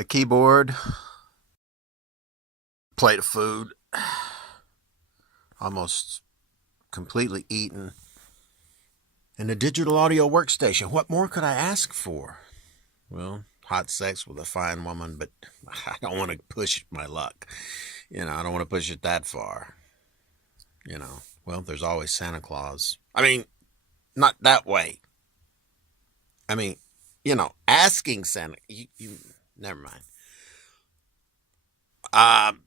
a keyboard, plate of food, almost completely eaten, and a digital audio workstation. What more could I ask for? Well, hot sex with a fine woman, but I don't want to push my luck. I don't want to push it that far. Well, there's always Santa Claus. I mean, not that way. I mean, asking Santa, never mind. Um,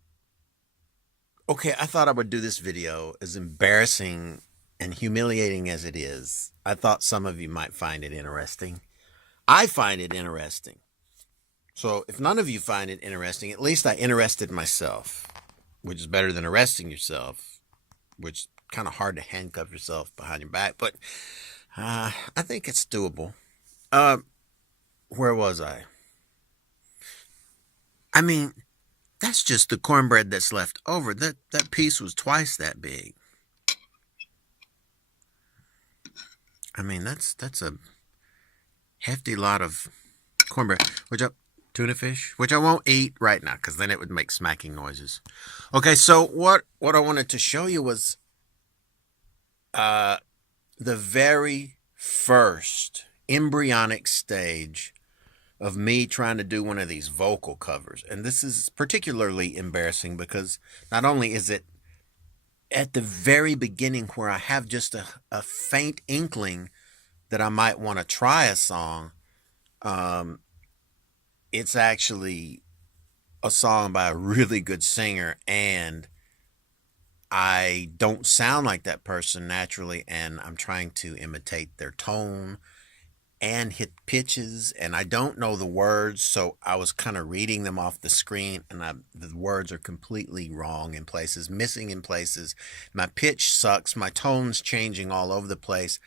okay, I thought I would do this video, as embarrassing and humiliating as it is. I thought some of you might find it interesting. I find it interesting. So if none of you find it interesting, at least I interested myself, which is better than arresting yourself, which is kind of hard to handcuff yourself behind your back. But I think it's doable. Where was I? I mean, that's just the cornbread that's left over. That piece was twice that big. I mean, that's a hefty lot of cornbread, tuna fish, which I won't eat right now because then it would make smacking noises. Okay, so what I wanted to show you was the very first embryonic stage of me trying to do one of these vocal covers. And this is particularly embarrassing because not only is it at the very beginning where I have just a faint inkling that I might want to try a song, it's actually a song by a really good singer, and I don't sound like that person naturally, and I'm trying to imitate their tone and hit pitches, and I don't know the words, so I was kind of reading them off the screen, and the words are completely wrong in places, missing in places. My pitch sucks, my tone's changing all over the place.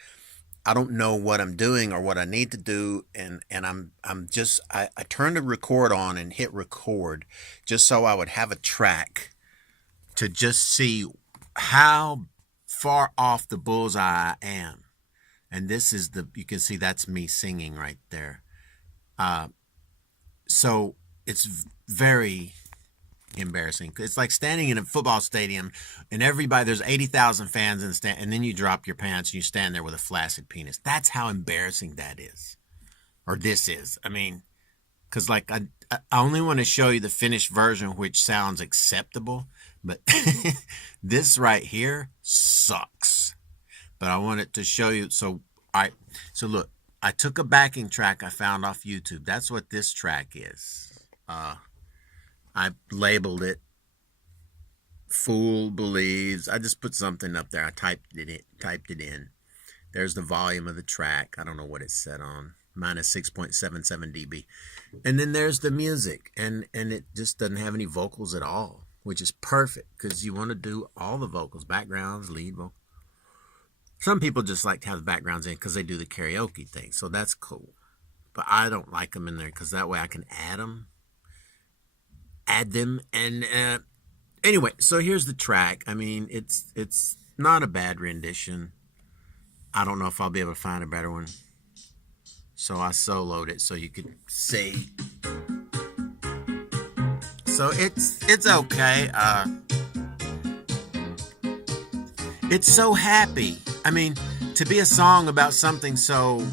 I don't know what I'm doing or what I need to do, and I turned the record on and hit record just so I would have a track to just see how far off the bullseye I am. And this is you can see that's me singing right there. So it's very embarrassing. It's like standing in a football stadium and there's 80,000 fans in the stand, and then you drop your pants and you stand there with a flaccid penis. That's how embarrassing that is. Or this is. I mean, because like I only want to show you the finished version, which sounds acceptable, but this right here sucks. But I wanted to show you. So look, I took a backing track I found off YouTube. That's what this track is. I labeled it "Fool Believes." I just put something up there. I typed it in. There's the volume of the track. I don't know what it's set on. Mine is 6.77 dB. And then there's the music, and it just doesn't have any vocals at all, which is perfect because you want to do all the vocals, backgrounds, lead vocal. Some people just like to have the backgrounds in because they do the karaoke thing, so that's cool. But I don't like them in there because that way I can add them. And anyway, so here's the track. I mean, it's not a bad rendition. I don't know if I'll be able to find a better one. So I soloed it so you could see. So it's okay. It's so happy. I mean, to be a song about something so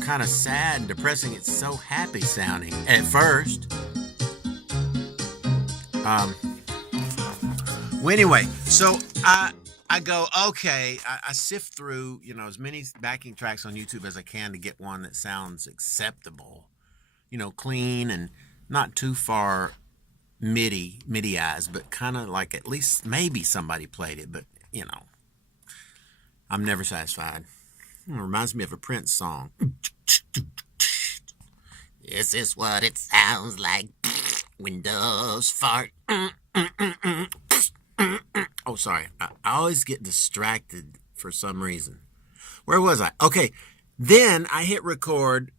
kind of sad and depressing, it's so happy sounding at first. Well, anyway, so I go, okay, I sift through, as many backing tracks on YouTube as I can to get one that sounds acceptable, clean and not too far MIDI-ized, but kind of like at least maybe somebody played it, but, I'm never satisfied. It reminds me of a Prince song. This is what it sounds like when doves fart. Oh, sorry. I always get distracted for some reason. Where was I? Okay. Then I hit record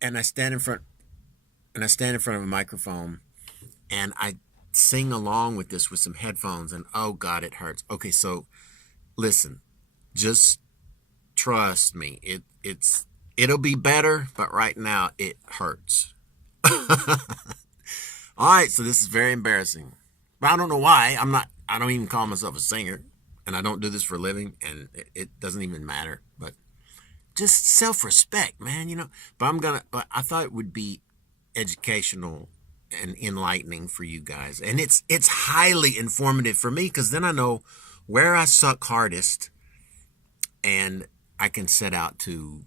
and I stand in front of a microphone and I sing along with this with some headphones, and oh God, it hurts. Okay, so listen, just trust me. It's It'll be better, but right now it hurts. All right, so this is very embarrassing. But I don't know why. I don't even call myself a singer, and I don't do this for a living, and it doesn't even matter. But just self-respect, man, you know. But I thought it would be educational and enlightening for you guys. And it's highly informative for me, because then I know where I suck hardest, and I can set out to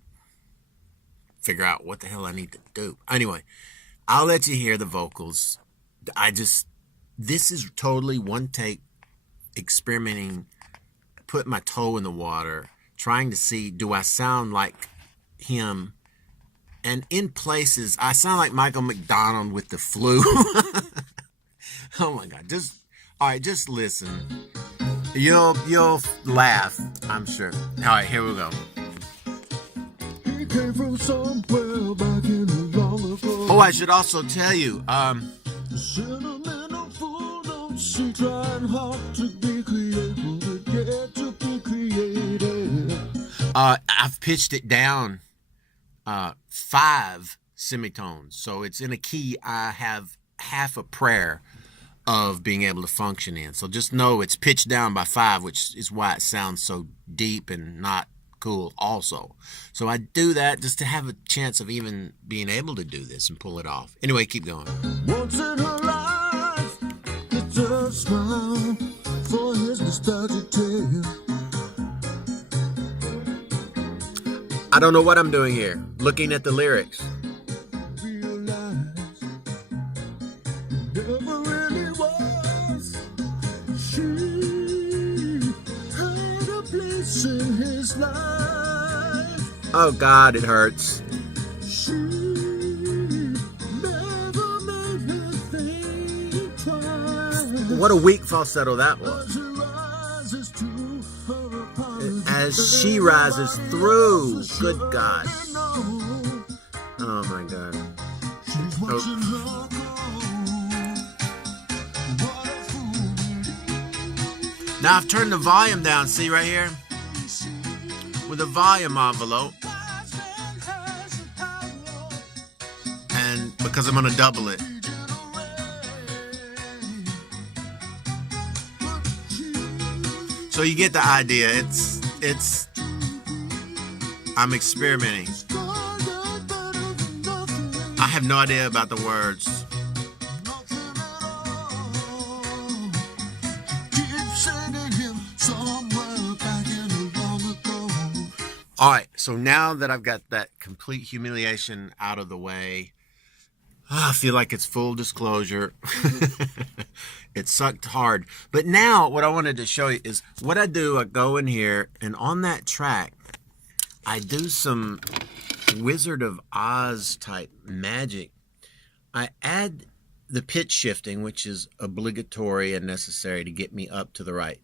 figure out what the hell I need to do. Anyway, I'll let you hear the vocals. This is totally one take, experimenting, putting my toe in the water, trying to see, do I sound like him? And in places, I sound like Michael McDonald with the flu. Oh my God. All right, just listen. You'll laugh, I'm sure. All right, here we go. He came from somewhere back in the long ago. Oh, I should also tell you, trying hard to be creative, get to be creative. I've pitched it down 5 semitones, so it's in a key I have half a prayer of being able to function in. So just know it's pitched down by 5, which is why it sounds so deep and not cool also. So I do that just to have a chance of even being able to do this and pull it off. Anyway, keep going. Once in her life, it's a smile for his nostalgic tale. I don't know what I'm doing here. Looking at the lyrics. Oh God, it hurts. What a weak falsetto that was. As she rises through. Good God. Oh my God. Oh. Now I've turned the volume down, see right here? With a volume envelope. And because I'm going to double it. So you get the idea. I'm experimenting. I have no idea about the words. All right, so now that I've got that complete humiliation out of the way, I feel like it's full disclosure. It sucked hard. But now what I wanted to show you is what I do. I go in here, and on that track, I do some Wizard of Oz type magic. I add the pitch shifting, which is obligatory and necessary to get me up to the right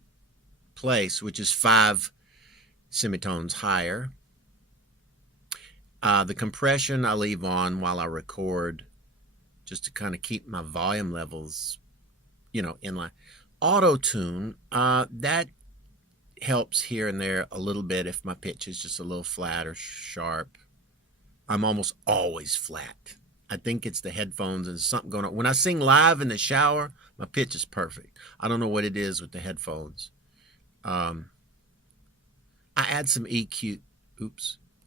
place, which is 5 semitones higher. The compression I leave on while I record, just to kind of keep my volume levels, in line. Auto-tune, that helps here and there a little bit if my pitch is just a little flat or sharp. I'm almost always flat. I think it's the headphones and something going on. When I sing live in the shower, my pitch is perfect. I don't know what it is with the headphones. I add some EQ.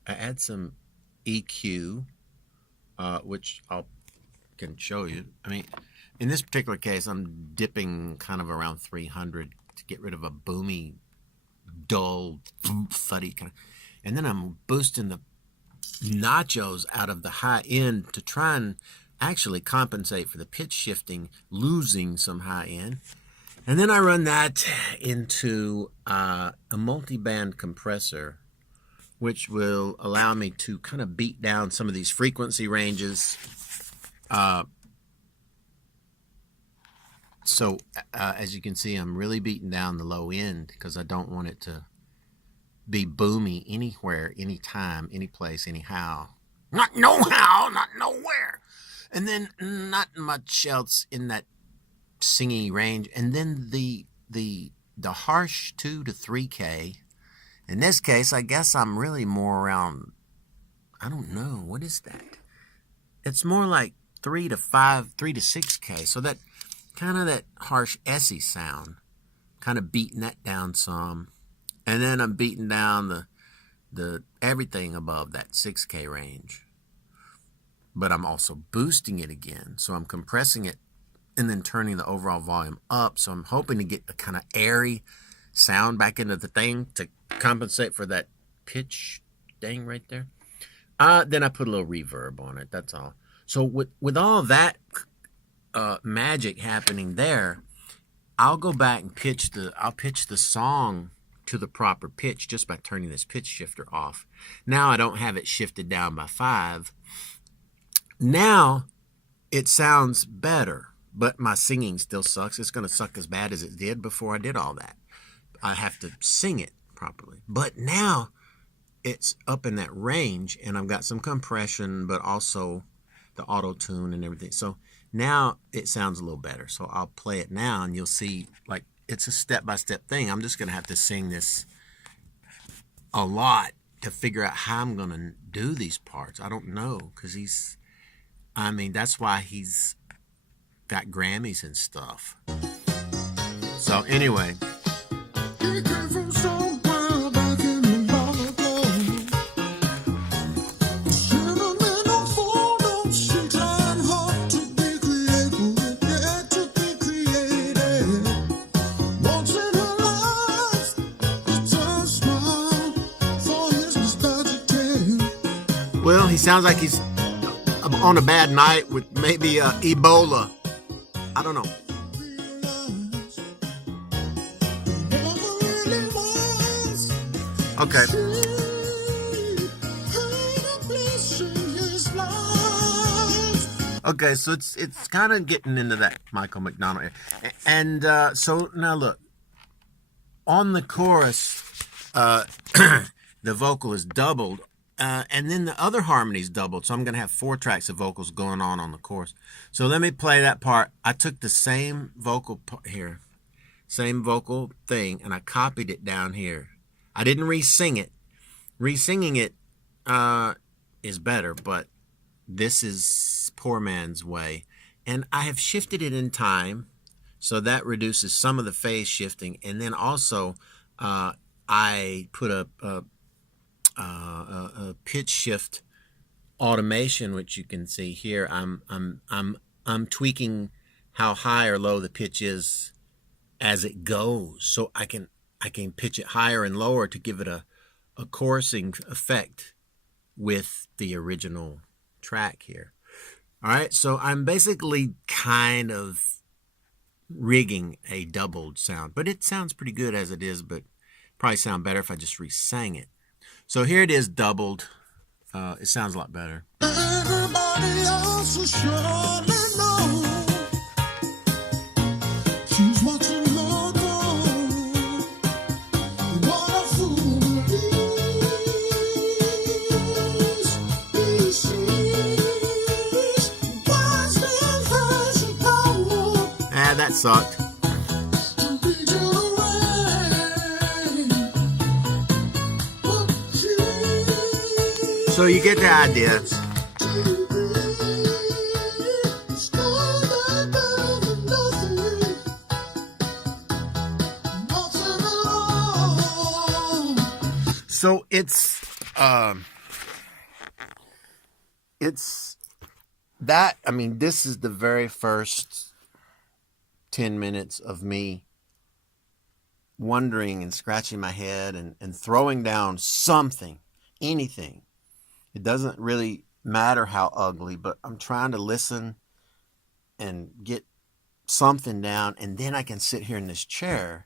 I add some EQ, which I can show you. I mean, in this particular case, I'm dipping kind of around 300 to get rid of a boomy, dull, thuddy kind of. And then I'm boosting the nachos out of the high end to try and actually compensate for the pitch shifting, losing some high end. And then I run that into a multi-band compressor, which will allow me to kind of beat down some of these frequency ranges. So as you can see, I'm really beating down the low end because I don't want it to be boomy anywhere, anytime, any place, anyhow. Not no-how, not nowhere. And then not much else in that singy range. And then the harsh 2 to 3K. In this case, I guess I'm really more around I don't know. What is that? It's more like 3 to 6K. So that kind of that harsh Essie sound, kind of beating that down some. And then I'm beating down the everything above that 6K range. But I'm also boosting it again. So I'm compressing it and then turning the overall volume up. So I'm hoping to get the kind of airy sound back into the thing to compensate for that pitch thing right there. Then I put a little reverb on it. That's all. So with all that magic happening there, I'll go back and pitch the song to the proper pitch just by turning this pitch shifter off. Now I don't have it shifted down by 5. Now it sounds better, but my singing still sucks. It's going to suck as bad as it did before I did all that. I have to sing it properly. But now it's up in that range, and I've got some compression, but also the auto-tune and everything. So now it sounds a little better. So I'll play it now, and you'll see, like, it's a step-by-step thing. I'm just going to have to sing this a lot to figure out how I'm going to do these parts. I don't know, because that's why he's got Grammys and stuff. So anyway. Well, he sounds like he's on a bad night with maybe Ebola. I don't know. Okay. Okay, so it's kind of getting into that Michael McDonald area. And so now look, on the chorus, the vocal is doubled. And then the other harmonies doubled. So I'm going to have 4 tracks of vocals going on the chorus. So let me play that part. I took the same vocal here, same vocal thing, and I copied it down here. I didn't re-sing it. Re-singing it is better, but this is poor man's way. And I have shifted it in time, so that reduces some of the phase shifting. And then also I put a pitch shift automation, which you can see here. I'm tweaking how high or low the pitch is as it goes, so I can pitch it higher and lower to give it a chorusing effect with the original track here. All right, so I'm basically kind of rigging a doubled sound, but it sounds pretty good as it is, but probably sound better if I just re-sang it. So here it is doubled. It sounds a lot better. Everybody else will surely know she's watching her go. What a fool he sees. That sucked. So you get the idea. So it's that, I mean, this is the very first 10 minutes of me wondering and scratching my head and throwing down something, anything. It doesn't really matter how ugly, but I'm trying to listen and get something down, and then I can sit here in this chair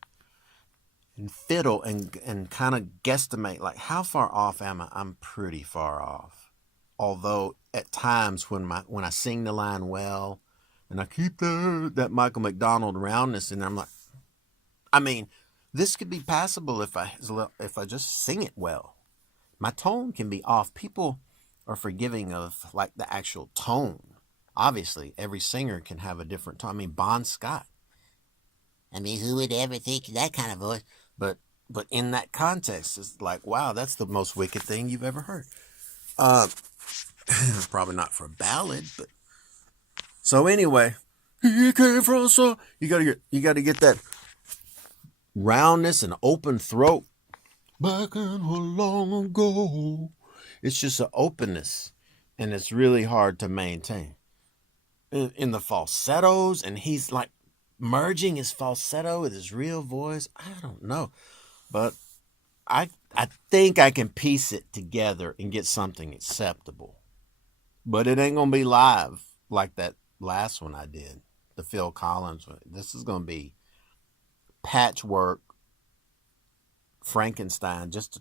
and fiddle and kind of guesstimate, like, how far off am I? I'm pretty far off. Although at times when I sing the line well and I keep that Michael McDonald roundness in there, I'm like, I mean, this could be passable if I just sing it well. My tone can be off. People are forgiving of, like, the actual tone. Obviously, every singer can have a different tone. I mean, Bon Scott. I mean, who would ever think that kind of voice? But in that context, it's like, wow, that's the most wicked thing you've ever heard. Uh, probably not for a ballad, but so anyway, he came from so you gotta get that roundness and open throat. Back in long ago, it's just an openness, and it's really hard to maintain in the falsettos, and he's like merging his falsetto with his real voice. I don't know, but I think I can piece it together and get something acceptable. But it ain't gonna be live like that last one I did, the Phil Collins one. This is gonna be patchwork Frankenstein just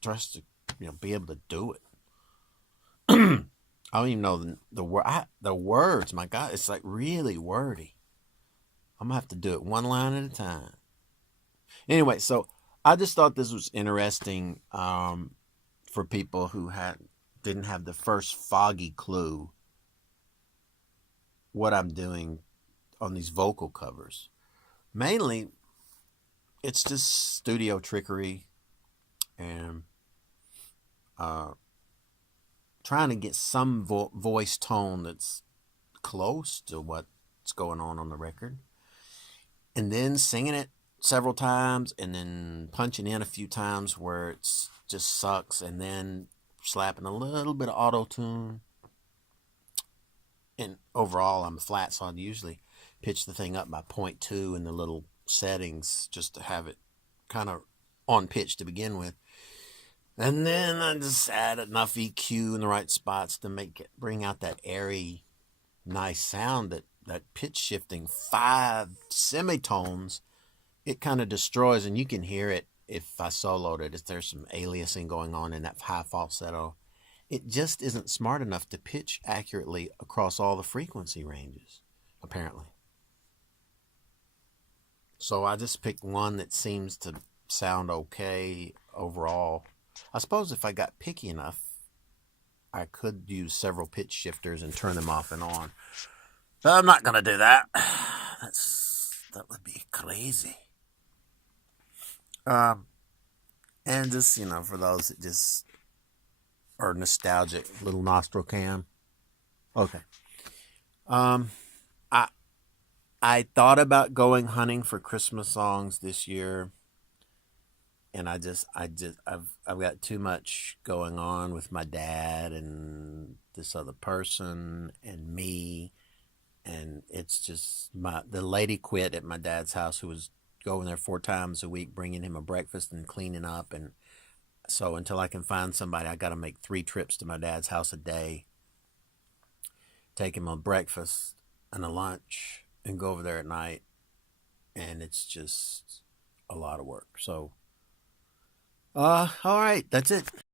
to be able to do it. I don't even know the words. My God, it's like really wordy. I'm gonna have to do it one line at a time. Anyway, so I just thought this was interesting for people who didn't have the first foggy clue what I'm doing on these vocal covers. Mainly, it's just studio trickery and uh, trying to get some voice tone that's close to what's going on the record, and then singing it several times, and then punching in a few times where it's just sucks, and then slapping a little bit of auto tune. And overall, I'm flat, so I'd usually pitch the thing up by 0.2 in the little settings just to have it kind of on pitch to begin with. And then I just add enough EQ in the right spots to bring out that airy, nice sound that pitch shifting 5 semitones, it kind of destroys, and you can hear it if I soloed it. If there's some aliasing going on in that high falsetto, it just isn't smart enough to pitch accurately across all the frequency ranges, apparently. So I just picked one that seems to sound okay overall. I suppose if I got picky enough, I could use several pitch shifters and turn them off and on. But I'm not going to do that. That would be crazy. And just, for those that just are nostalgic, little nostril cam. Okay. I I thought about going hunting for Christmas songs this year, and I've got too much going on with my dad and this other person and me, and it's just the lady quit at my dad's house who was going there 4 times a week, bringing him a breakfast and cleaning up, and so until I can find somebody, I got to make 3 trips to my dad's house a day, take him a breakfast and a lunch, and go over there at night, and it's just a lot of work. So, all right, that's it.